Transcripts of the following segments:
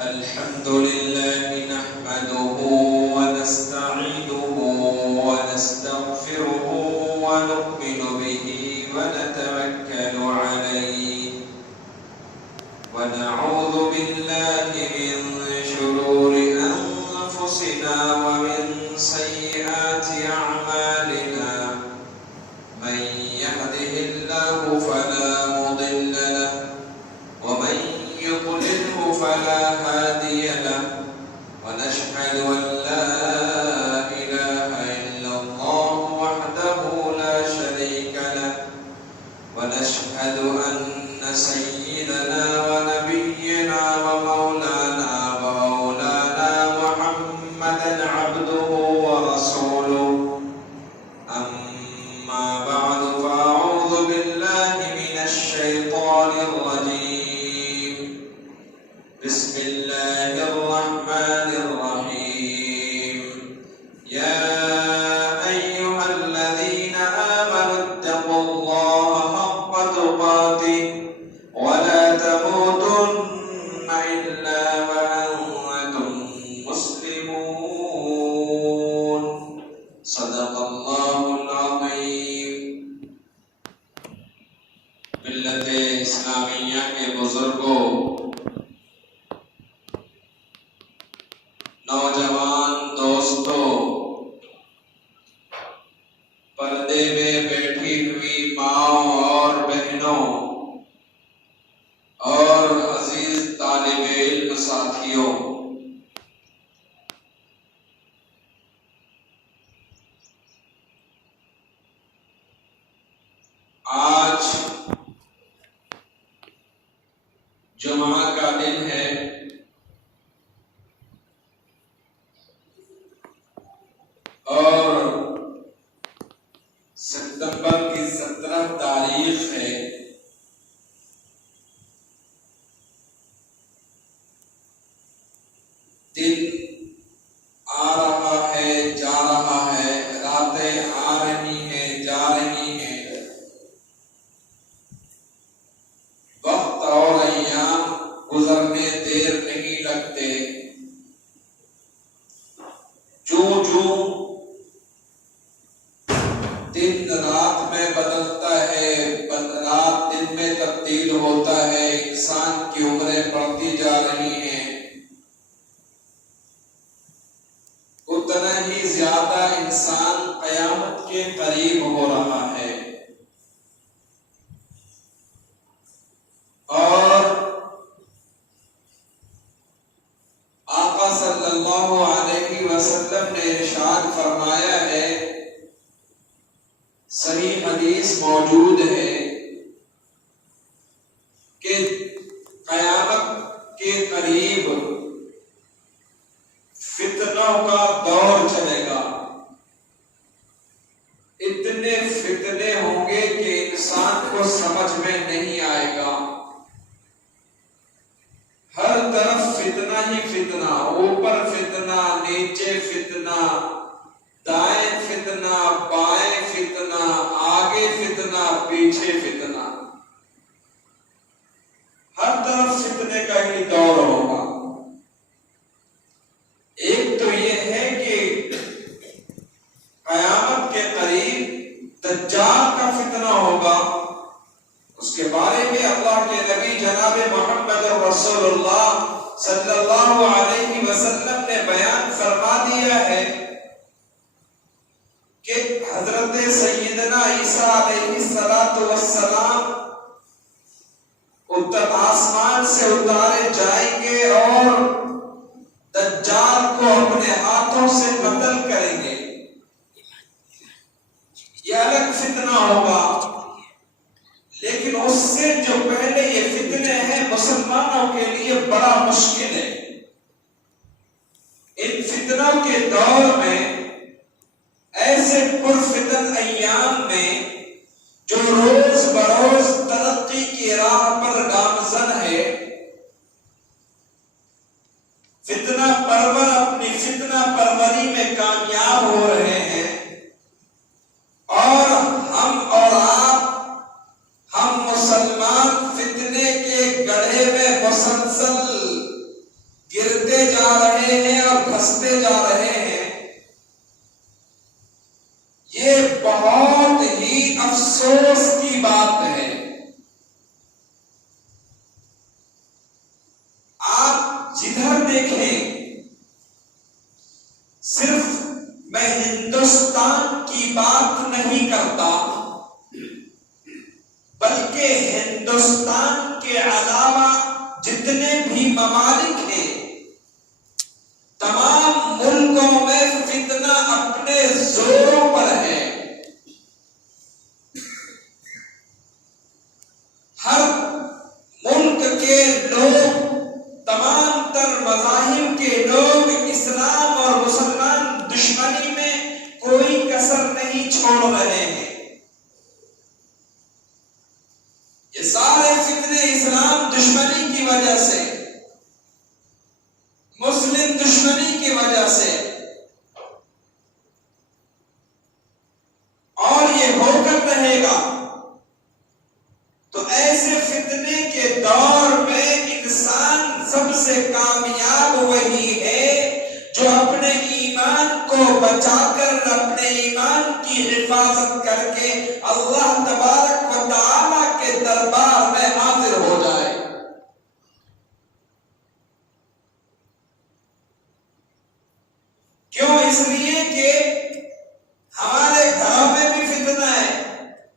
الحمد لله نحمده ونستعينه ونستغفره ونؤمن به ونتوكل عليه ونعوذ بالله من شرور أنفسنا ومن سيئات أعمالنا من يهده الله فلا مضل له ومن يضلله فلا هادي له ونشهد أن لا إله إلا الله وحده لا شريك له ونشهد أن سيدنا ونبينا ومولانا محمدا عبده ورسوله أما بعد فأعوذ بالله من الشيطان الرجيم بسم الله الرحمن الرحيم يا أيها الذين آمنوا اتقوا الله حق تقاته ولا تموتن إلا وأنتم مسلمون صدق الله العظيم. ملت اسلامیہ کے بزرگوں، نوجوان دوستوں، پردے میں بیٹھی ہوئی ماؤں اور بہنوں اور عزیز طالب علم ساتھیوں، آج جمعہ کا دن ہے اور ستمبر کی 17 تاریخ ہے. دن آ رہا ہے، جا رہا ہے، راتیں آ رہی ہیں، جا رہی ہیں، وقت اور ایام گزرنے دیر نہیں لگتے. جو دن رات میں بدلتا ہے، رات دن میں تبدیل ہوتا ہے، انسان کی عمریں بڑھتی جا رہی ہیں، اتنا ہی زیادہ انسان قیامت کے قریب ہو رہا ہے. اور آقا صلی اللہ علیہ وسلم نے ارشاد فرمایا ہے، صحیح حدیث موجود ہے کہ قیامت کے قریب فتنوں کا دور چلے گا. اتنے فتنے ہوں گے کہ انسان کو سمجھ میں نہیں آئے گا. ہر طرف فتنہ ہی فتنہ، اوپر فتنہ، نیچے فتنہ، دائیں فتنہ، بائیں فتنہ، آگے فتنہ، پیچھے فتنہ. ہر طرف فتنے کا ہی دور ہوگا. ایک تو یہ ہے کہ قیامت کے قریب دجال کا فتنہ ہوگا. اس کے بارے میں اللہ کے نبی جناب محمد رسول اللہ صلی اللہ علیہ وسلم نے بیان فرما دیا ہے کہ حضرت سیدنا عیسیٰ علیہ السلام آسمان سے اتارے جائیں گے اور دجال کو اپنے ہاتھوں سے قتل کریں گے. یہ الگ فتنہ ہوگا، لیکن اس سے جو پہلے یہ فتنے ہیں مسلمانوں کے لیے بڑا مشکل ہے. ان فتنوں کے دور میں، ایسے پرفتن ایام میں جو روز بروز ترقی کی راہ پر گامزن ہے، فتنہ پرور اپنی فتنہ پروری میں کامیاب ہو رہے ہیں، اور ہم اور آپ، ہم مسلمان فتنے کے گڑھے میں مسلسل گرتے جا رہے ہیں اور دھستے جا رہے ہیں، یہ بہت ہی افسوس کی بات ہے۔ آپ جدھر دیکھیں، صرف میں ہندوستان کی بات نہیں کرتا، بلکہ ہندوستان کے علاوہ جتنے بھی ممالک ہیں، تمام ملکوں میں فتنہ اپنے زوروں پر ہے۔ ہر ملک کے لوگ، تمام تر مذاہب کے لوگ اسلام اور مسلمان دشمنی میں کوئی کسر نہیں چھوڑ رہے ہیں۔ یہ سارے فتنے اسلام دشمنی کی وجہ سے، مسلم دشمنی کی وجہ سے، اور یہ ہو کر رہے گا۔ تو ایسے فتنے کے دور میں انسان سب سے کامیاب وہی ہے جو اپنے ایمان کو بچا کر، اپنے ایمان کی حفاظت کر کے اللہ تبارک و تعالی کے دربار میں حاضر ہو جائے۔ کیوں؟ اس لیے کہ ہمارے گھروں میں بھی فتنہ ہے،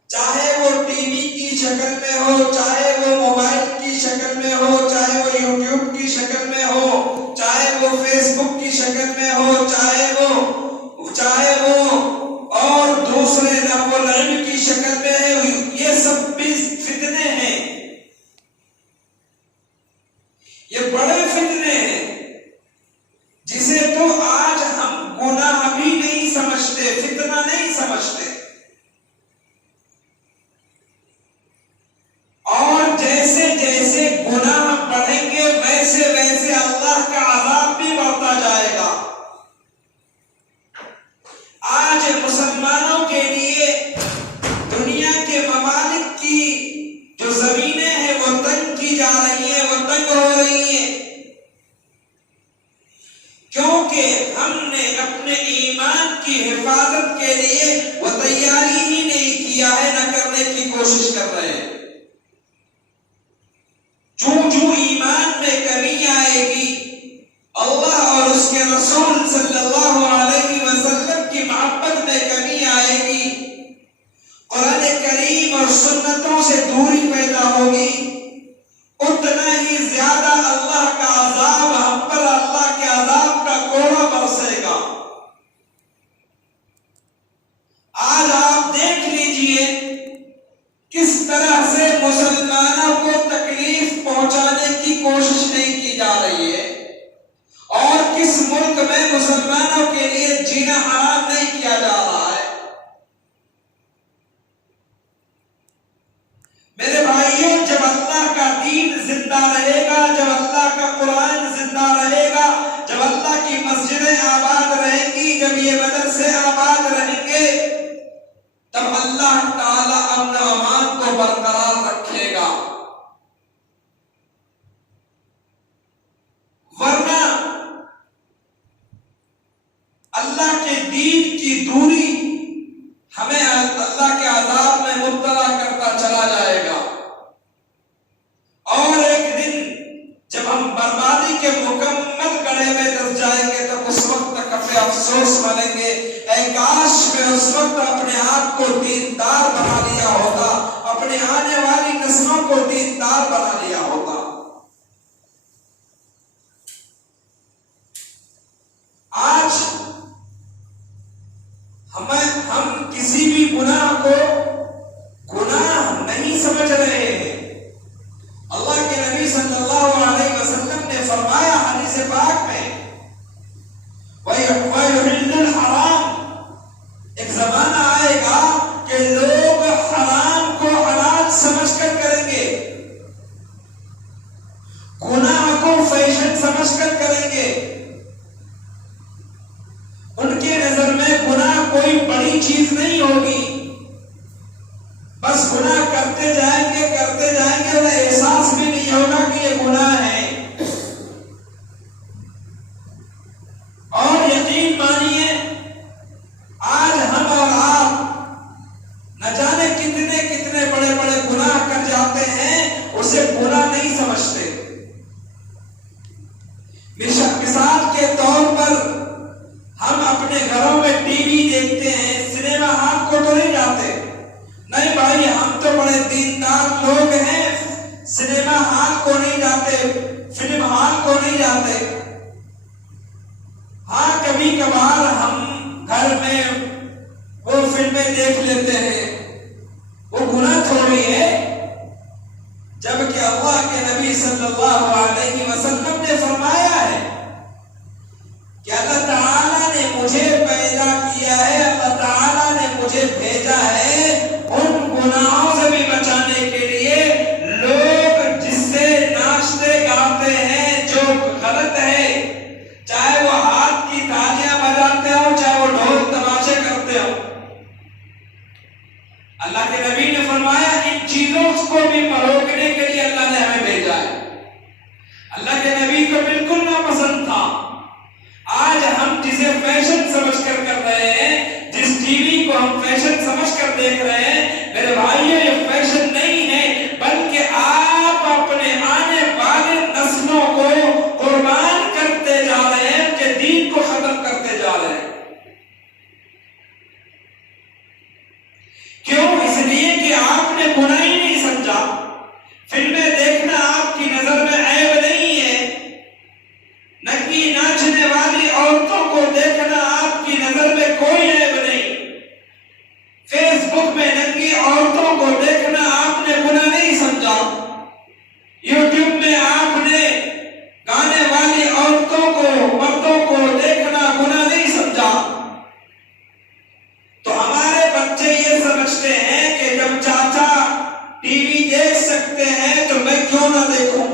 چاہے وہ ٹی وی کی شکل میں ہو، چاہے وہ موبائل کی شکل میں ہو، چاہے وہ یوٹیوب کی شکل میں ہو، چاہے وہ فیس بک کی شکل میں ہو، چاہے وہ اور دوسرے لہو و لعب کی شکل میں ہے، یہ سب بھی فتنے ہیں، یہ بڑے فتنے ہیں، جسے تو آج ہم گناہ بھی نہیں سمجھتے، فتنہ نہیں سمجھتے۔ اور جیسے جیسے گناہ بڑھیں گے، ویسے ویسے اللہ کا عذاب بھی بڑھتا جائے گا۔ آج مسلمانوں کے لیے دنیا کے ممالک کی جو زمینیں ہیں وہ تنگ کی جا رہی ہیں، وہ تنگ ہو رہی ہیں، کیونکہ ہم نے اپنے ایمان کی حفاظت کے لیے وہ تیاری ہی نہیں کیا ہے، نہ کرنے کی کوشش کر رہے ہیں۔ جو ایمان میں کمی آئے گی، اللہ اور اس کے رسول صلی اللہ علیہ وسلم کی محبت میں کمی آئے گی، قرآن کریم اور سنتوں سے دوری پیدا ہوگی، اتنا ہی زیادہ اللہ کا عذاب ہم پر، اللہ کے عذاب کا کوڑا برسے گا۔ آج آپ دیکھ لیجئے کس طرح سے مسلمانوں کو تکلیف پہنچانے کی کوشش نہیں کی جا رہی ہے، اور کس ملک میں مسلمانوں کے لیے جینا حرام نہیں کیا جا رہا ہے۔ میرے بھائیوں، جب اللہ کا دین زندہ رہے گا، جب اللہ کا قرآن زندہ رہے گا، جب اللہ کی مسجدیں آباد رہیں گی، جب یہ مدرسے آباد رہیں گے، تب اللہ تعالی امن و امان کو برقرار رکھے گا۔ ورنہ اللہ کے دین کی دوری ہمیں اللہ کے عذاب میں مبتلا کرتا چلا جائے گا، اور ایک دن جب ہم بربادی کے مکمل گڑھے میں دس جائیں گے، تب اس وقت تک اپنے افسوس مانیں گے، اے کاش میں اس وقت اپنے آپ کو دیندار بنا لیا ہوتا، اپنے آنے والی نسلوں کو دیندار بنا لیا ہوتا۔ آج ہم کسی بھی گناہ کو گناہ نہیں سمجھ رہے ہیں۔ اللہ کے نبی صلی اللہ علیہ وسلم نے فرمایا حدیث پاک میں، وَيُحِلُّ الْحَرَامَ، ایک زمانہ آئے گا کہ لوگ حرام کو حلال سمجھ کر کریں گے، گناہ کو فیشن سمجھ کر کریں گے، ان کے نظر میں گناہ کوئی بڑی چیز نہیں ہوگی، بس گناہ کرتے جائیں گے، انہیں احساس بھی نہیں ہوگا کہ یہ گناہ ہے۔ علیہ وسلم نے فرمایا ہے کہ اللہ تعالیٰ نے مجھے پیدا کیا ہے، اللہ تعالیٰ نے مجھے بھیجا ہے ان گناہوں سے بھی بچانے کے لیے۔ لوگ جس سے ناچتے گاتے ہیں جو غلط ہے، چاہے وہ ہاتھ کی تالیاں بجاتے ہو، چاہے وہ ڈھول تماشے کرتے ہو، اللہ کے نبی نے فرمایا ان چیزوں کو بھی روکنے کے لیے اللہ نے ہمیں بھیجا ہے۔ اللہ کے نبی کو بالکل ناپسند تھا۔ آج ہم جسے فیشن سمجھ کر رہے ہیں، جس ٹی وی کو ہم فیشن سمجھ کر دیکھ رہے ہیں، میرے بھائیوں یہ فیشن نہیں ہے، بلکہ آپ اپنے آنے والے نسلوں کو قربان کرتے جا رہے ہیں، ان کے دین کو ختم کرتے جا رہے ہیں۔ کیوں؟ اس لیے کہ آپ نے گناہ ہی نہیں سمجھا۔ فلمیں دیکھنا آپ کی نظر میں عیب نہیں ہے، ننگی ناچنے والی عورتوں کو دیکھنا آپ کی نظر میں کوئی عیب نہیں، فیس بک میں ننگی عورتوں کو دیکھنا آپ نے گناہ نہیں سمجھا، یوٹیوب میں آپ نے گانے والی عورتوں کو، مردوں کو دیکھنا گناہ نہیں سمجھا۔ تو ہمارے بچے یہ سمجھتے ہیں کہ جب چاچا ٹی وی دیکھ سکتے ہیں تو میں کیوں نہ دیکھوں،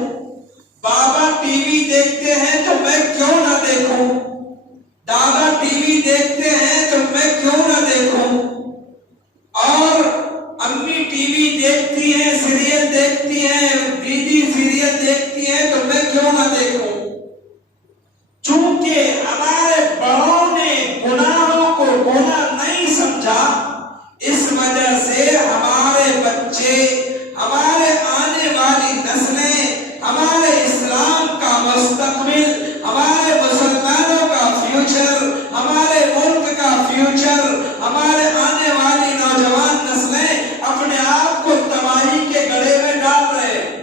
بابا ٹی وی دیکھتے ہیں تو میں کیوں نہ دیکھوں، دادا ٹی وی دیکھتے ہیں تو میں کیوں نہ دیکھوں، اور امی ٹی وی دیکھتی ہیں، سیریل دیکھتی ہیں، دیدی سیریل دیکھتی ہیں تو میں کیوں نہ دیکھوں۔ چونکہ ہمارے بڑوں نے گناہوں کو گناہ نہیں سمجھا، اس وجہ سے ہمارے بچے، ہمارے آنے والی نسلیں، ہمارے اسلام کا مستقبل، ہمارے مسلمانوں کا فیوچر، ہمارے ملک کا فیوچر، ہمارے آنے والی نوجوان نسلیں اپنے آپ کو تباہی کے گڑھے میں ڈال رہے ہیں۔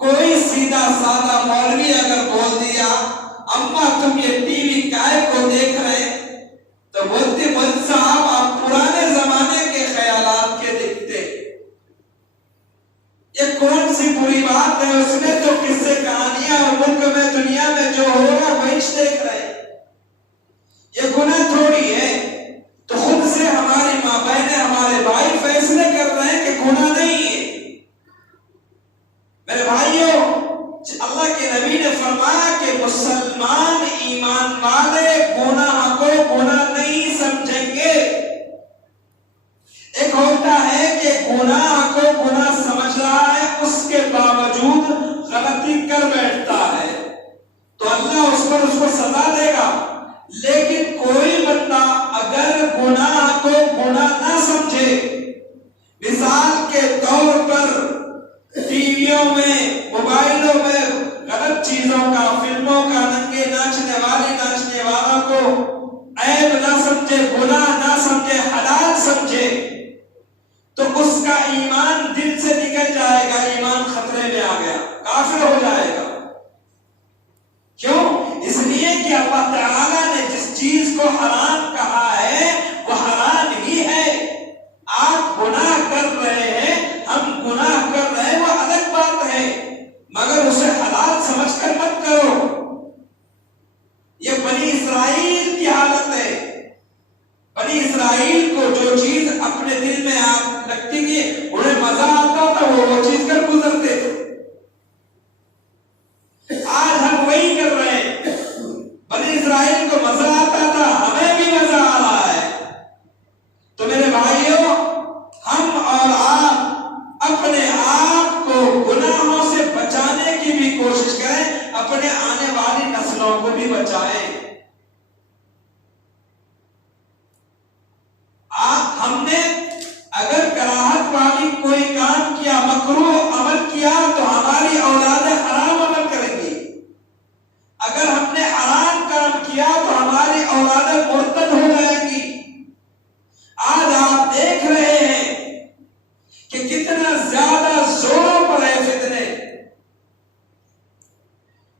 کوئی سیدھا سادہ مولوی اگر بول دیا اماں تم یہ ٹی وی کائے کو دیکھ رہے، تو بولتے مولوی صاحب آپ پرانے زمانے کے خیالات کے دیکھتے، یہ کون سی بری بات ہے، اس میں تو قصے کہانیاں اور ملک میں دنیا میں جو ہو رہا وہی دیکھ رہے، یہ گناہ تھوڑی ہے۔ تو خود سے ہماری ماں بہنیں، ہمارے بھائی فیصلے کر رہے ہیں کہ گناہ نہیں ہے۔ میرے بھائیوں، اللہ کے نبی نے فرمایا کہ مسلمان ایمان والے گناہ کو گناہ نہیں سمجھیں گے۔ ایک ہوتا ہے کہ گناہ کو گناہ سمجھ رہا ہے، اس کے باوجود غلطی کر بیٹھتا ہے، تو اللہ اس پر اس کو سزا دے گا۔ لیکن کوئی بندہ اگر گناہ کو گناہ نہ سمجھے، مثال کے طور پر ٹی ویوں میں، موبائلوں میں غلط چیزوں کا، فلموں کا، ننگے ناچنے والا کو عیب نہ سمجھے، گناہ نہ سمجھے، حلال سمجھے، تو اس کا ایمان دل سے نکل جائے گا، ایمان خطرے میں آ گیا، کافر ہو جائے گا۔ کیوں؟ اس لیے کہ اللہ تعالیٰ نے جس چیز کو حرام کہا ہے وہ حرام ہی ہے۔ آپ گناہ کر رہے ہیں، ہم گناہ کر رہے ہیں، وہ الگ بات ہے، مگر اسے حلال سمجھ کر مت کرو۔ یہ بنی اسرائیل کی حالت ہے۔ بنی اسرائیل کو جو چیز اپنے دل میں لگتی تھی، انہیں مزہ آتا تھا، وہ چیز کر گزرتے تھے۔ آج ہم وہی کر رہے ہیں۔ بنی اسرائیل کو مزہ آتا تھا، ہمیں بھی مزہ آ رہا ہے۔ تو میرے بھائیوں، ہم اور آپ اپنے آپ کو گناہوں سے بچانے کی بھی کوشش کریں، اپنے آنے والی نسلوں کو بھی بچائیں۔ ہم نے اگر کراہت والی کوئی کام کیا، مکروہ عمل کیا، تو ہماری اولادیں حرام عمل کریں گی۔ اگر ہم نے حرام کام کیا تو ہماری اولادیں مرتد ہو جائیں گی۔ آج آپ دیکھ رہے ہیں کہ کتنا زیادہ زوروں پر ہے فتنے،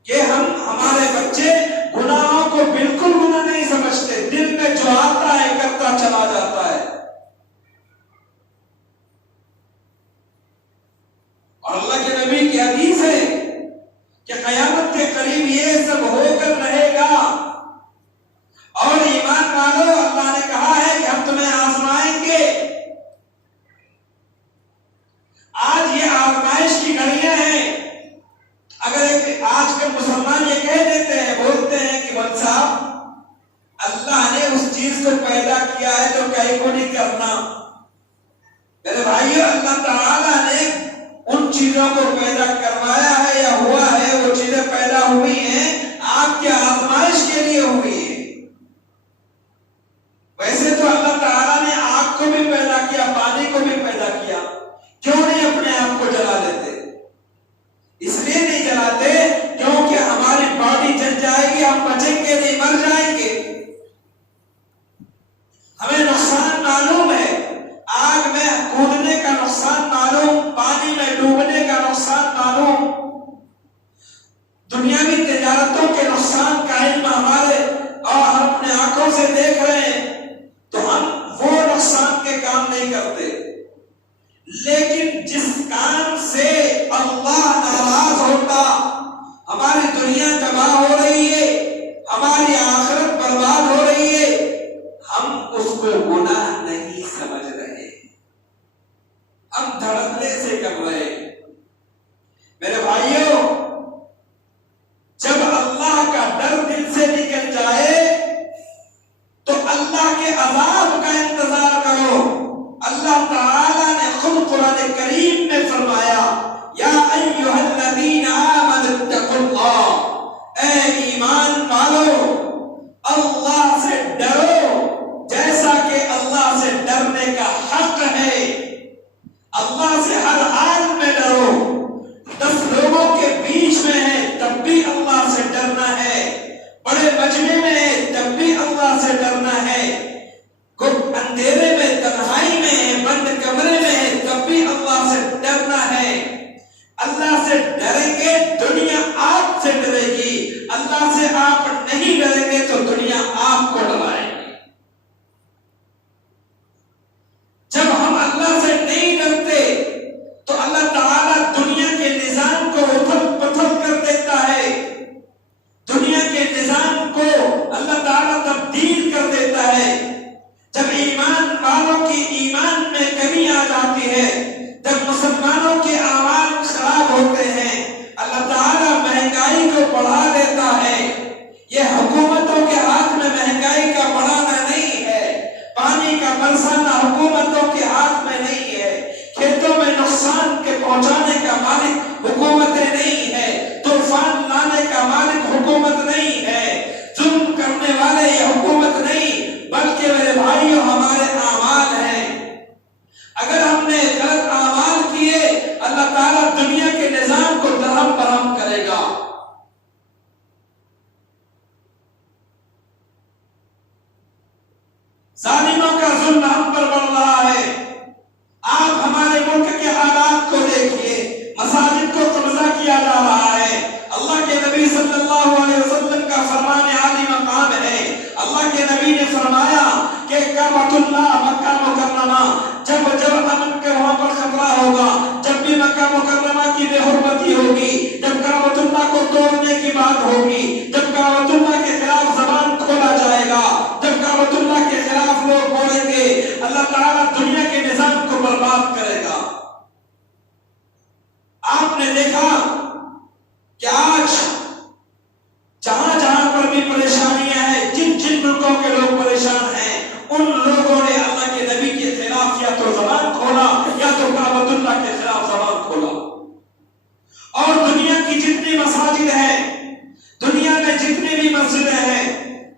کہ ہمارے بچے گناہوں کو والوں کو پیدا کروایا ہے یا ہوا ہے، وہ چیزیں پیدا ہوئی ہیں آپ کی آزمائش کے لیے ہوئی ہے۔ ویسے تو اللہ تعالیٰ نے آگ کو بھی پیدا کیا، پانی کو بھی پیدا کیا، کیوں نہیں اپنے آپ کو جلا لیتے؟ اس لیے نہیں جلاتے کیونکہ ہماری باڈی جل جائے گی، ہم بچیں گے نہیں، مر جائیں گے۔ ہمیں نقصان معلوم ہے، آگ میں کودنے کا نقصان معلوم، پانی میں ڈوبنے کا نقصان معلوم، دنیاوی تجارتوں کے نقصان کا علم ہمارے اور ہم اپنے آنکھوں سے دیکھ رہے ہیں، تو ہم وہ نقصان کے کام نہیں کرتے۔ لیکن جس کام سے اللہ ناراض ہوتا، ہماری دنیا تباہ ہو رہی ہے، ہماری آخرت برباد ہو رہی ہے، ہم اس کو گناہ نہیں سمجھ رہے، ہم دھڑکنے سے کر رہے۔ میرے بھائیوں، جب اللہ کا ڈر دل سے نکل جائے تو اللہ کے عذاب کا انتظار کرو۔ اللہ تعالیٰ نے خود قرآن کریم میں فرمایا، یا ایھا الذین آمنوا اتقوا اللہ، اے ایمان والو اللہ سے ڈرو جیسا کہ اللہ سے ڈرنے کا حق ہے۔ اللہ سے ہر حال میں ڈرو، 10 لوگوں کے بیچ میں ہے تب بھی اللہ سے ڈرنا ہے، بڑے مجمع میں ہے تب بھی اللہ سے ڈرنا ہے، اندھیرے میں تنہائی میں ہے، بند کمرے میں ہے تب بھی اللہ سے ڈرنا ہے۔ اللہ سے ڈریں گے دنیا آپ سے ڈرے گی، اللہ سے آپ نہیں ڈریں گے تو دنیا آپ کو ڈرائے گی۔ جب ہم اللہ سے نہیں ڈرتے تو اللہ تعالیٰ دنیا کے نظام کو اتھل پتھل کر دیتا ہے، دنیا کے نظام کو اللہ تعالیٰ تبدیل کر دیتا ہے۔ جب ایمان والوں کی ایمان میں کمی آ جاتی ہے، جب مسلمانوں کے اعمال خراب ہوتے ہیں، اللہ تعالیٰ مہنگائی کو بڑھا دیتا ہے۔ یہ حکومتوں کے ہاتھ میں مہنگائی کا بڑھانا نہیں ہے، پانی کا برسانا حکومتوں کے ہاتھ میں نہیں ہے، کھیتوں میں نقصان کے پہنچانے کا مالک حکومتیں نہیں ہے، طوفان لانے کا مالک حکومت نہیں ہے، ظلم کرنے والے یہ حکومت نہیں، بلکہ میرے بھائیوں ہمارے اعمال ہیں۔ اگر ہم نے غلط اعمال کیے، اللہ تعالیٰ دنیا کے نظام کو درہم برہم کرے گا۔ ظالموں کا ظلم ہم پر بڑھ رہا ہے۔ آپ ہمارے ملک کے حالات کو دیکھیے، مساجد کو قبضہ کیا جا رہا ہے۔ اللہ کے نبی صلی اللہ علیہ وسلم کا فرمان عالی مقام ہے۔ اللہ کے نبی نے فرمایا کہ کعبۃ اللہ مکہ مکرمہ جب امن کے وہاں پر خطرہ ہوگا، جب بھی مکہ مکرمہ کی بے حرمتی ہوگی، جب کعبۃ اللہ کو توڑنے کی بات ہوگی، جب کعبۃ اللہ کے خلاف زبان کھولا جائے گا، جب کعبۃ اللہ کے خلاف لوگ بولیں گے، اللہ تعالیٰ دنیا کے نظام کو برباد کرے گا۔ آپ نے دیکھا کہ آج جہاں جہاں پر بھی پریشانیاں ہیں، جن جن ملکوں کے لوگ پریشان ہیں، ان لوگوں نے اللہ کے نبی کے خلاف یا تو زبان کھولا یا تو کعبۃ اللہ کے خلاف زبان کھولا۔ اور دنیا کی جتنی مساجد ہیں، دنیا میں جتنی بھی مسجدیں ہیں،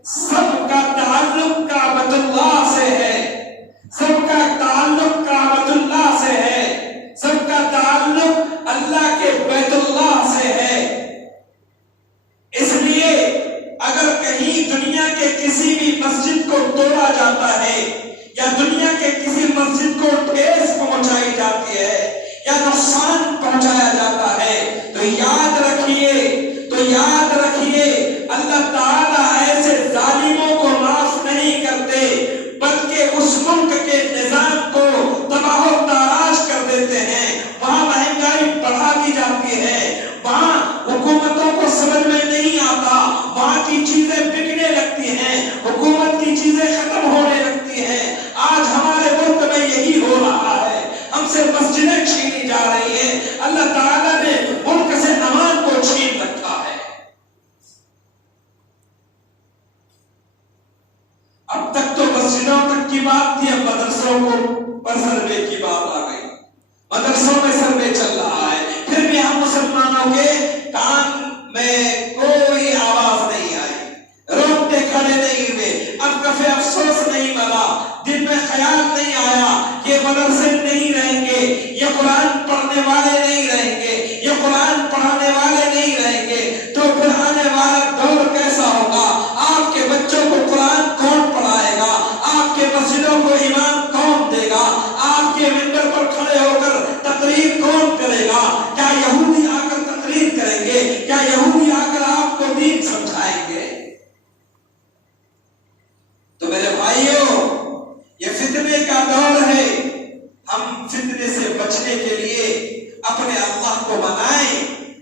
سب کا تعلق کعبۃ اللہ سے ہے، سب کا تعلق کعبۃ اللہ سے ہے، سب کا تعلق اللہ کے بیت اللہ سے ہے۔ اس لیے اگر کہیں دنیا کے کسی بھی مسجد کو توڑا جاتا ہے یا دنیا کے کسی مسجد کو ٹھیس پہنچائی جاتی ہے یا نقصان پہنچایا جاتا ہے تو یاد رکھیے اللہ تعالیٰ ایسے ظالموں کو معاف نہیں کرتے، بلکہ اس ملک کے نظام کو تباہ و تاراش کر دیتے ہیں، وہاں مہنگائی بڑھا کو منائیں،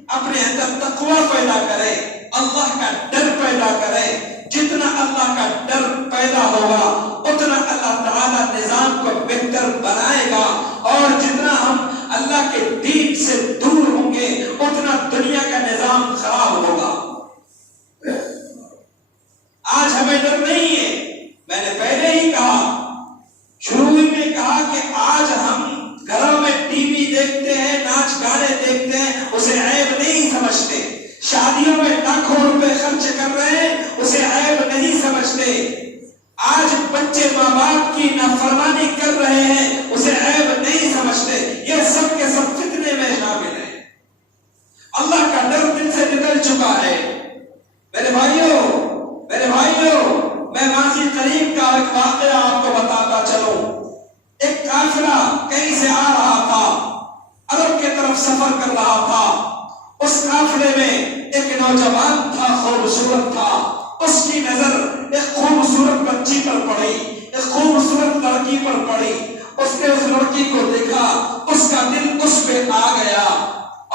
اپنے اندر تقوی پیدا کریں، اللہ کا ڈر پیدا کریں۔ جتنا اللہ کا ڈر پیدا ہوگا اتنا اللہ تعالیٰ نظام کو بہتر بنائے گا، اور جتنا ہم اللہ کے دین سے دور ہوں گے اتنا دنیا کا نظام خراب ہوگا۔ آج ہمیں ڈر نہیں ہے، میں نے پہلے ہی کہا، شروع میں کہا کہ آج ہم گھروں میں ٹی وی دیکھتے ہیں، ناچ گانے دیکھتے ہیں، اسے عیب نہیں سمجھتے، شادیوں میں لاکھوں روپے خرچ کر رہے ہیں، اسے عیب نہیں سمجھتے، آج بچے ماں باپ کی نافرمانی کر رہے ہیں، اسے عیب نہیں سمجھتے۔ یہ سب کے سب فتنے میں شامل ہیں۔ اللہ کا ڈر دل سے نکل چکا ہے۔ میرے بھائیوں، میں ماضی قریب کا ایک واقعہ آپ کو بتاتا چلوں۔ ایک قافلہ کہیں سے آ رہا تھا، عرب کی طرف سفر کر رہا تھا۔ اس قافلے میں ایک نوجوان تھا، خوبصورت تھا۔ اس کی نظر ایک خوبصورت بچی پر پڑی، ایک خوبصورت لڑکی پر پڑی۔ اس نے اس لڑکی کو دیکھا، اس کا دل اس پہ آ گیا،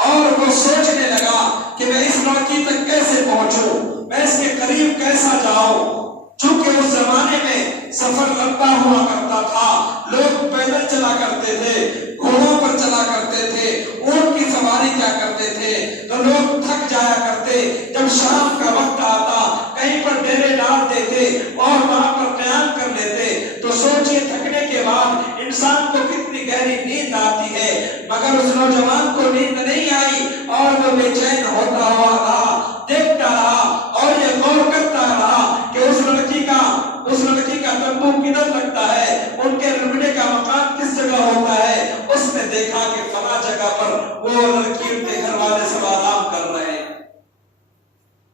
اور وہ سوچنے لگا کہ میں اس لڑکی تک کیسے پہنچوں، میں اس کے قریب کیسا جاؤں۔ چونکہ اس زمانے میں سفر لمبا ہوا کرتا تھا، لوگ پیدل چلا کرتے تھے، گھوڑوں پر چلا کرتے تھے، اونٹ کی سواری کیا کرتے تھے، تو لوگ تھک جایا کرتے۔ جب شام کا وقت آتا کہیں پر ڈیرے ڈال دیتے اور وہاں پر قیام کر لیتے، تو سوچئے تھکنے کے بعد انسان کو کتنی گہری نیند آتی ہے، مگر اس نوجوان کو نیند نہیں آئی، اور وہ بے چین ہوتا ہوا رہا، دیکھتا رہا، اور یہ غور کرتا رہا کہ اس لڑکی کا تمبو کدھر لگتا ہے، ان کے رکنے کا مقام کس جگہ ہوتا ہے۔ اس نے دیکھا کہ فلاں جگہ پر وہ لڑکی ان کے گھر والے سب آرام کر رہے ہیں۔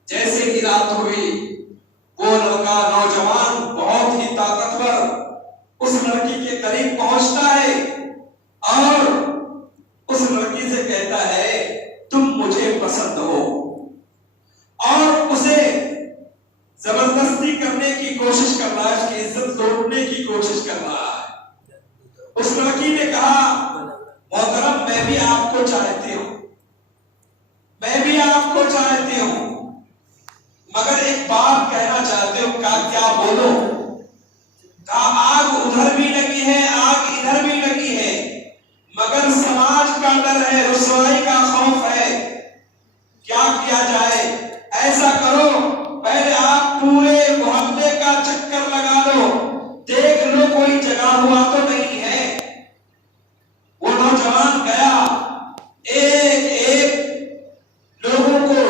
جیسے ہی رات ہوئی، وہ لڑکا نوجوان بہت ہی طاقتور اس لڑکی کے قریب پہنچتا ہے اور اس لڑکی سے کہتا ہے تم مجھے پسند ہو، اور اسے زبردستی کرنے کی کوشش کر رہا ہے، اس کی عزت لوٹنے کی کوشش کر رہا ہے۔ اس لڑکی نے کہا محترم میں بھی آپ کو چاہتی ہوں، میں بھی آپ کو چاہتی ہوں، مگر ایک بات کہنا چاہتے ہوں، کیا بولو؟ کہا آگ ادھر بھی لگی ہے، آگ ادھر بھی لگی ہے، مگر سماج کا ڈر ہے، رسوائی کا خوف ہے، کیا کیا جائے؟ ایسا کرو پہلے آپ پورے محلے کا چکر لگا لو، دیکھ لو کوئی جگہ ہوا تو نہیں ہے۔ وہ نوجوان گیا، ایک لوگوں کو،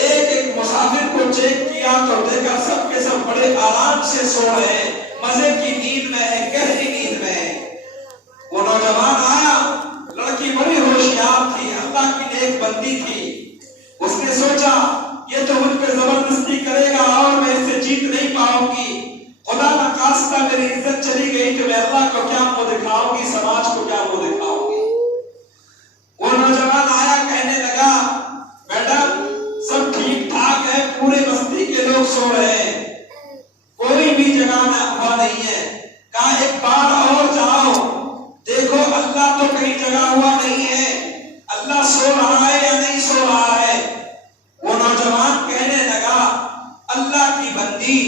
ایک مسافر کو چیک کیا تو دیکھا سب کے سب بڑے آرام سے سو رہے ہیں، مزے کی نیند میں ہے، گہری نیند میں ہے۔ وہ نوجوان آیا، لڑکی بڑی ہوشیار تھی، اللہ کی نیک بندی تھی، اس نے سوچا یہ تو مجھ پہ زبردستی کرے گا اور میں اس سے جیت نہیں پاؤں گی، خدا نخواستہ میری عزت چلی گئی کہ میں اللہ کو کیا منہ دکھاؤں گی، سماج کو کیا منہ دکھاؤں گی۔ وہ نوجوان آیا، کہنے لگا میڈم سب ٹھیک ٹھاک ہے، پورے بستی کے لوگ سو رہے ہیں، کوئی بھی جگہ میں افواہ نہیں ہے۔ کہا ایک بار اور جاؤ، دیکھو اللہ تو کہیں جگہ ہوا نہیں ہے، اللہ سو رہا ہے یا نہیں سو رہا ہے۔ وہ نوجوان کہنے لگا اللہ کی بندی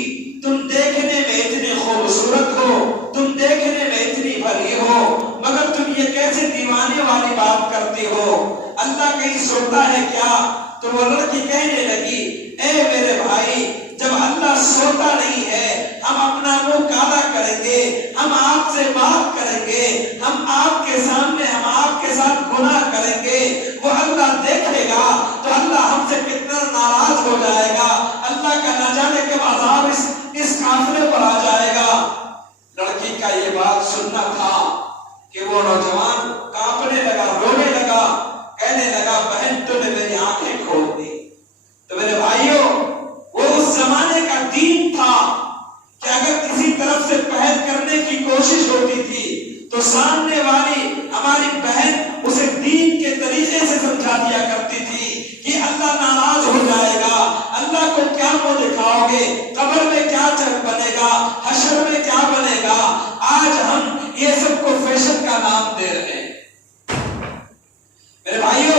تم دیکھنے میں اتنی خوبصورت ہو، تم دیکھنے میں اتنی بھلی ہو، مگر تم یہ کیسے دیوانے والی بات کرتی ہو، اللہ کہیں سوتا ہے کیا؟ تو وہ لڑکی کہنے لگی اے میرے بھائی جب اللہ سوتا نہیں ہے ہم اپنا منہ کالا کریں گے، ہم آپ سے بات کریں گے، ہم آپ کے سامنے ہم آپ کے ساتھ گناہ کریں گے، وہ اللہ دیکھے گا تو اللہ ہم سے کتنا ناراض ہو جائے گا، اللہ کا نہ جانے کب عذاب اس قافلے پر آ جائے گا۔ لڑکی کا یہ بات سننا تھا کہ وہ نوجوان کانپنے لگا، رونے لگا، کہنے لگا بہن تو نے میری آنکھیں کھول دی۔ تو میرے بھائیوں وہ اس زمانے کا دین تھا کہ اگر کسی طرف سے پہل کرنے کی کوشش ہوتی تھی تو سامنے والی ہماری بہن اسے دین کے طریقے سے سمجھا دیا کرتی تھی کہ اللہ ناراض ہو جائے گا، اللہ کو کیا منہ دکھاؤ گے، قبر میں کیا بنے گا، حشر میں کیا بنے گا۔ آج ہم یہ سب کو فیشن کا نام دے رہے ہیں۔ میرے بھائیوں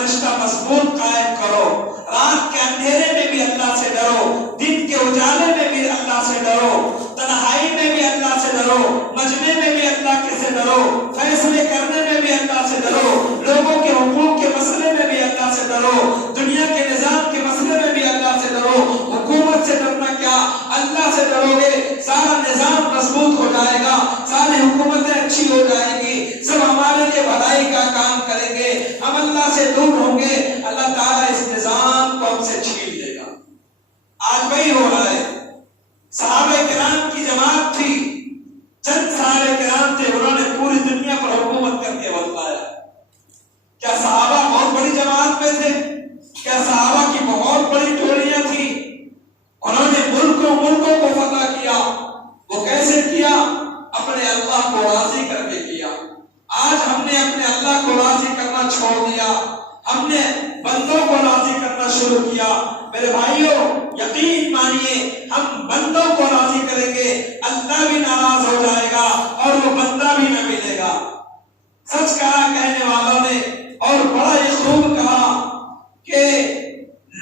کا رشتہ مضبوط قائم کرو، رات کے اندھیرے میں بھی اللہ سے ڈرو، دن کے اجالے میں بھی اللہ سے ڈرو، تنہائی میں بھی اللہ سے ڈرو، مجمع میں بھی اللہ کے سے ڈرو، فیصلے کرنے میں بھی اللہ سے ڈرو، لوگوں کے حقوق کے مسئلے میں بھی اللہ سے ڈرو، دنیا کے نظام کے مسئلے میں بھی اللہ سے ڈرو۔ حکومت سے ڈرنا کیا، اللہ سے ڈرو گے سارا نظام مضبوط ہو جائے گا، ساری حکومتیں اچھی ہو جائیں گی، سب ہمارے لیے بھلائی کا کام کریں گے، ہم اللہ سے دور ہوں گے، اللہ تعالیٰ اس نظام کو ہم سے چھین لے گا۔ آج وہی ہو رہا ہے۔ صحابہ کرام کی جماعت تھی، چند صحابہ کرام تھے، انہوں نے پوری دنیا پر حکومت کر کے بتلایا۔ کیا صحابہ بہت بڑی جماعت میں تھے؟ کیا صحابہ کی بہت بڑی ٹولیاں تھیں؟ انہوں نے ملکوں کو فتح کیا۔ وہ کیسے کیا؟ اپنے اللہ کو راضی کر کے کیا۔ آج ہم نے اپنے اللہ کو راضی کرنا چھوڑ دیا، ہم نے بندوں کو راضی کرنا شروع کیا۔ میرے بھائیوں یقین مانیے، ہم بندوں کو راضی کریں گے، اللہ بھی ناراض ہو جائے گا اور وہ بندہ بھی نہ ملے گا۔ سچ کہا کہنے والوں نے، اور بڑا یہ خوب کہا کہ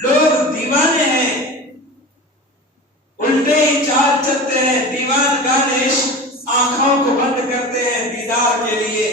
لوگ دیوانے ہیں، الٹے ہی چال چلتے ہیں، دیوان گانش آنکھوں کو بند کرتے ہیں دیدار کے لیے۔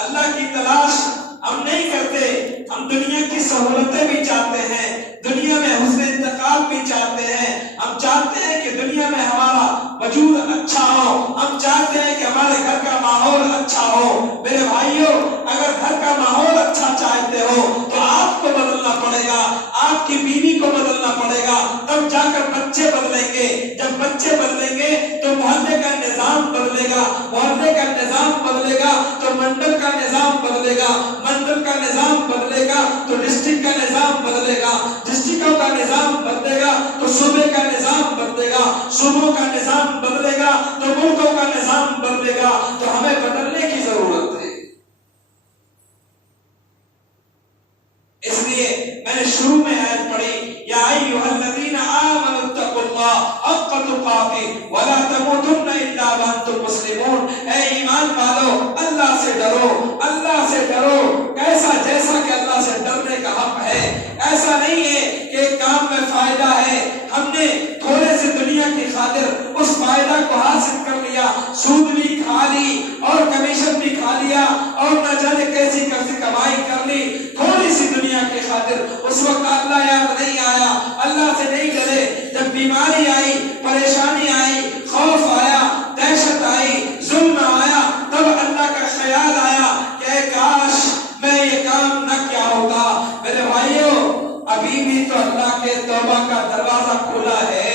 اللہ کی تلاش ہم نہیں کرتے، ہم دنیا کی سہولتیں بھی چاہتے ہیں، دنیا میں حسن انتقال بھی چاہتے ہیں، ہم چاہتے ہیں کہ دنیا میں ہمارا وجود اچھا ہو، ہم چاہتے ہیں کہ ہمارے گھر کا ماحول اچھا ہو۔ میرے بھائیوں اگر گھر کا ماحول اچھا چاہتے ہو تو آپ کو بدلنا پڑے گا، آپ کی بیوی کو بدلنا پڑے گا، تب جا کر بچے بدلیں گے۔ جب بچے بدلیں گے تو محلے کا نظام بدلے گا، محلے کا نظام بدلے گا تو منڈل کا نظام بدلے گا، منڈل کا نظام بدلے گا تو ڈسٹرکٹ کا نظام بدلے گا، ڈسٹرکٹوں کا نظام بدلے گا تو صوبے کا نظام بدلے گا، صوبوں کا نظام بدلے گا تو ملکوں کا نظام بدلے گا۔ تو ہمیں بدلنے کی ضرورت ہے۔ اس لیے میں نے شروع میں آیت پڑھی، یا ایھا الذین آمنوا اتقوا اللہ حق تقاتہ ولا تموتن الا وانتم مسلمون۔ اے ایمان والو اللہ سے ڈرو، اللہ سے ڈرو، کیسا جیسا کہ اللہ سے ڈرنے کا حق ہے۔ ایسا نہیں ہے کہ ایک کام میں فائدہ ہے، ہم نے تھوڑے سے دنیا کی خاطر اس فائدہ کو حاصل کر لیا، سود بھی کھا لی اور کمیشن بھی کھا لیا اور نہ جانے کیسی کمائی کر لی، تھوڑی سی دنیا کی خاطر۔ اس وقت اللہ یاد نہیں آیا، اللہ سے نہیں ڈرے۔ جب بیماری آئی، پریشانی آئی، خوف آیا، دہشت آئی، ظلم آیا، تب اللہ کا خیال آیا کہ کاش میں یہ کام نہ کیا ہوتا۔ میرے بھائیوں ابھی بھی تو اللہ کے توبہ کا دروازہ کھلا ہے،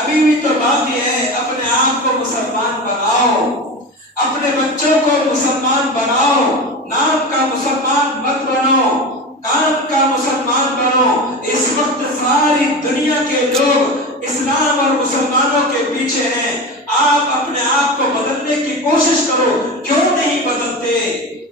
ابھی بھی تو باقی ہے۔ اپنے آپ کو مسلمان بناؤ، اپنے بچوں کو مسلمان بناؤ، نام کا مسلمان مت بنو، کام کا مسلمان بنو۔ اس وقت ساری دنیا کے لوگ اسلام اور مسلمانوں کے پیچھے ہیں۔ آپ اپنے آپ کو بدلنے کی کوشش کرو۔ کیوں نہیں بدلتے؟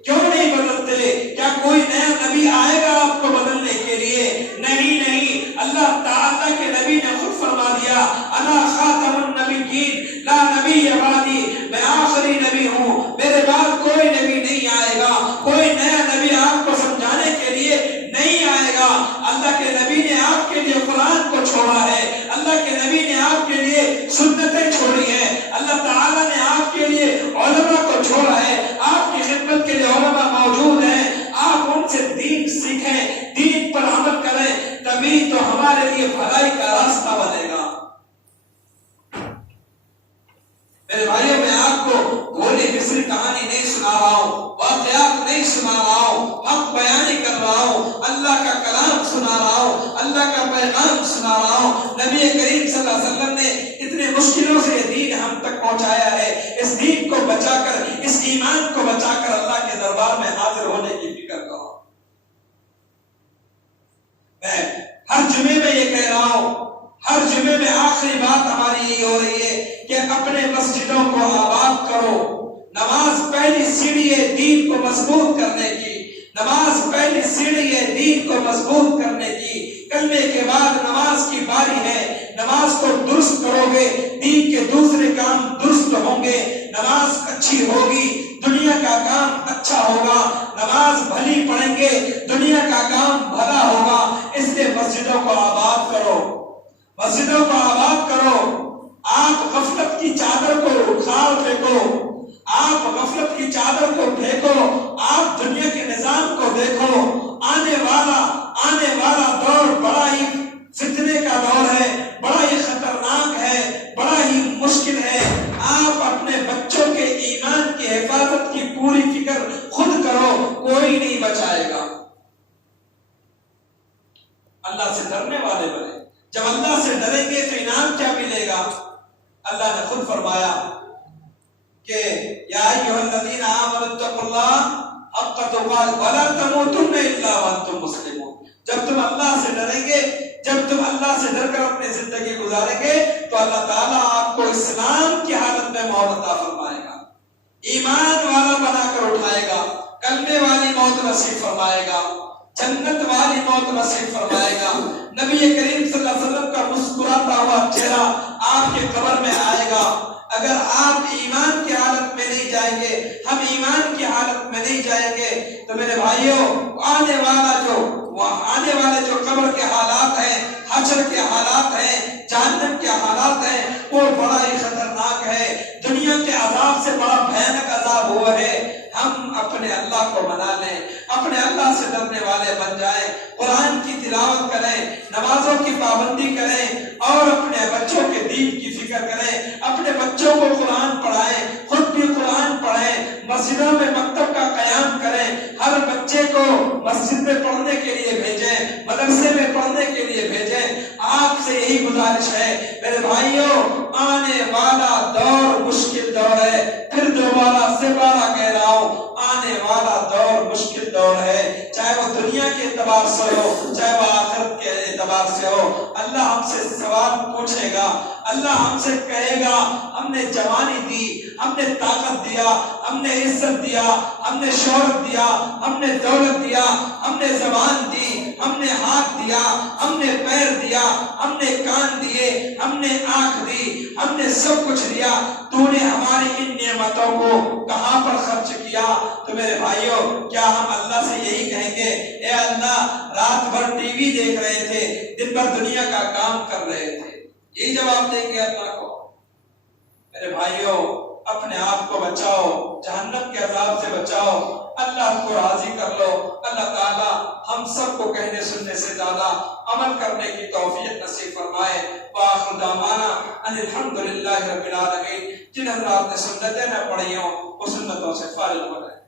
کیوں نہیں بدلتے؟ کیا کوئی نیا نبی آئے گا آپ کو بدلنے کے لیے؟ نہیں، اللہ تعالیٰ کے نبی نے خود فرما دیا، انا خاتم النبیین لا نبی بعدی، میں آخری نبی ہوں، میرے بعد کوئی نبی نہیں آئے گا، کوئی نیا نبی آپ کو سمجھانے کے لیے نہیں آئے گا۔ اللہ کے نبی نے آپ کے لیے قرآن کو چھوڑا ہے، اللہ کے نبی نے آپ کے لیے سنتیں چھوڑی ہیں، اللہ تعالیٰ نے آپ کے لیے علماء کو چھوڑا ہے، آپ کی خدمت کے لیے علماء موجود ہیں۔ آپ ان سے دین سیکھیں، دین پر عمل کریں، تبھی تو ہمارے لیے بھلائی کا راستہ بنے گا۔ میرے بھائیوں میں آپ کو بھولی مصری کہانی نہیں سنا رہا ہوں، واقعات نہیں سنا رہا ہوں، حق بیانی کر رہا ہوں، اللہ کا کلام سنا رہا ہوں، اللہ کا پیغام سنا رہا ہوں۔ نبی کریم صلی اللہ علیہ وسلم نے اتنے مشکلوں سے یہ دین ہم تک پہنچایا ہے۔ اس دین کو بچا کر، اس ایمان کو بچا کر اللہ کے دربار میں حاضر ہونے کی فکر کرو۔ میں ہر جمعے میں یہ کہہ رہا ہوں، ہر جمعے میں آخری بات ہماری یہی ہو رہی ہے کہ اپنے مسجدوں کو آباد کرو۔ نماز پہلی سیڑھی ہے دین کو مضبوط کرنے کی، نماز پہلی سیڑھی ہے دین کو مضبوط کرنے کی۔ کلمے کے بعد نماز کی باری ہے، نماز کو درست کرو گے، دین کے دوسرے کام درست ہوں گے، نماز اچھی ہوگی، دنیا کا کام اچھا ہوگا۔ نماز بھلی پڑھیں گے، دنیا کا کام مسجدوں کو آباد کرو. آپ غفلت کی چادر کو اکھاڑ پھینکو, آپ غفلت کی چادر کو پھینکو, آپ دنیا کے نظام کو دیکھو. آنے والا دور بڑا ہی فتنے کا دور ہے, بڑا ہی خطرناک ہے, بڑا ہی مشکل ہے. آپ اپنے بچوں کے ایمان کی حفاظت کی پوری فکر خود کرو, کوئی نہیں بچائے گا. اللہ سے ڈرنے والے بنے. جب اللہ سے ڈریں گے تو انعام کیا ملے گا؟ اللہ نے خود فرمایا کہ یا ایھا الذین آمنوا اتقوا اللہ حق تقاته ولا تموتن الا وانتم مسلمون. جب تم اللہ سے ڈریں گے, جب تم اللہ سے ڈر کر اپنی زندگی گزاریں گے تو اللہ تعالیٰ آپ کو اسلام کی حالت میں موت عطا فرمائے گا, ایمان والا بنا کر اٹھائے گا, کلمے والی موت نصیب فرمائے گا, جنت والی موت نصیب فرمائے گا. نبی کریم صلی اللہ علیہ وسلم کا مسکراتا ہوا چہرہ آپ کے قبر میں آئے گا. اگر آپ ایمان کی حالت میں نہیں جائیں گے, ہم ایمان کی حالت میں نہیں جائیں گے, تو میرے بھائیوں آنے والے جو قبر کے حالات ہیں, حشر کے حالات ہیں, جہنم کے حالات ہیں, وہ بڑا ہی خطرناک ہے. دنیا کے عذاب سے بڑا بھیانک عذاب ہوا ہے. ہم اپنے اللہ کو منا لیں, اپنے اللہ سے ڈرنے والے بن جائیں, قرآن کی تلاوت کریں, نمازوں کی پابندی کریں, اور اپنے بچوں کے دین کی فکر کریں, اپنے بچوں کو قرآن پڑھائیں, خود بھی قرآن پڑھیں, مسجدوں میں مکتب کا قیام کریں, ہر بچے کو مسجد میں پڑھنے کے لیے بھیجیں, مدرسے میں پڑھنے کے لیے بھیجیں. آپ سے یہی گزارش ہے میرے بھائیوں, آنے والا دور مشکل دور ہے. پھر دوبارہ سے کہہ رہا ہوں, آنے والا دور مشکل دور ہے, چاہے وہ دنیا کے اعتبار سے ہو, چاہے وہ آخرت کے اعتبار سے ہو. اللہ ہم سے سوال پوچھے گا, اللہ ہم سے کہے گا ہم نے جوانی دی, ہم نے طاقت دیا, ہم نے عزت دیا, ہم نے شہرت دیا, ہم نے دولت دیا, ہم نے زبان دی, ہم نے ہاتھ دیا, ہم نے پیر دیا, ہم نے کان دیے, ہم نے آنکھ دی, ہم نے سب کچھ دیا, تو نے ہماری ان نعمتوں کو کہاں پر خرچ کیا؟ تو میرے بھائیوں کیا ہم اللہ سے یہی کہیں گے اے اللہ رات بھر ٹی وی دیکھ رہے تھے, دن بھر دنیا کا کام کر رہے تھے؟ یہی جواب دیں گے اللہ کو؟ میرے بھائیوں اپنے آپ کو بچاؤ, جہنم کے عذاب سے بچاؤ, اللہ کو راضی کر لو. اللہ تعالیٰ ہم سب کو کہنے سننے سے زیادہ عمل کرنے کی توفیق نصیب فرمائے. وآخر دعوانا ان الحمدللہ رب العالمین. جن حضرات نے سنتیں نہ پڑھی ہوں وہ سنتوں سے فارغ ہو جائیں.